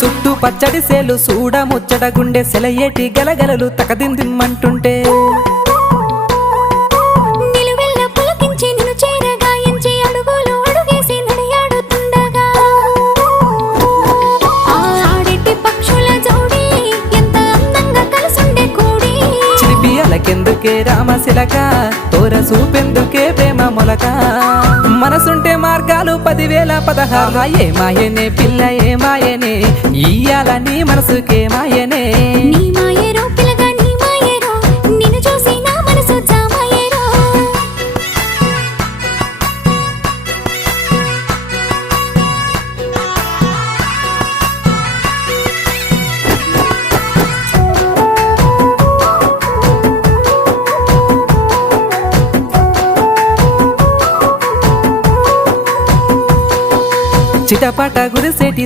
చుట్టూ పచ్చడి సేలు చూడ ముచ్చట గుండె సెలయేటి గలగలలు తకదిందిమ్మంటుంటే నిలువెల్ల పులకించి నిన్ను చేరగాయించి అడుగులు అడుగేసి నడియాడుతుండగా ఆడేటి పక్షుల జోడి ఎంత అందంగా కలుసుండే కూడి చిలిపియలకెందుకే రామశిలక తోర చూపెందుకే ప్రేమ మొలక మనసుంటే మార్గాలు 10,016 ఏమాయనే పిల్ల ఏమాయనే ఇయ్యాల నీ మనసుకే మాయనే నీ మాయేరో పిల్లగా నీ మాయేరో నిన్ను చూసి నా మనసు జామాయేరో చిటపట గురిసేటి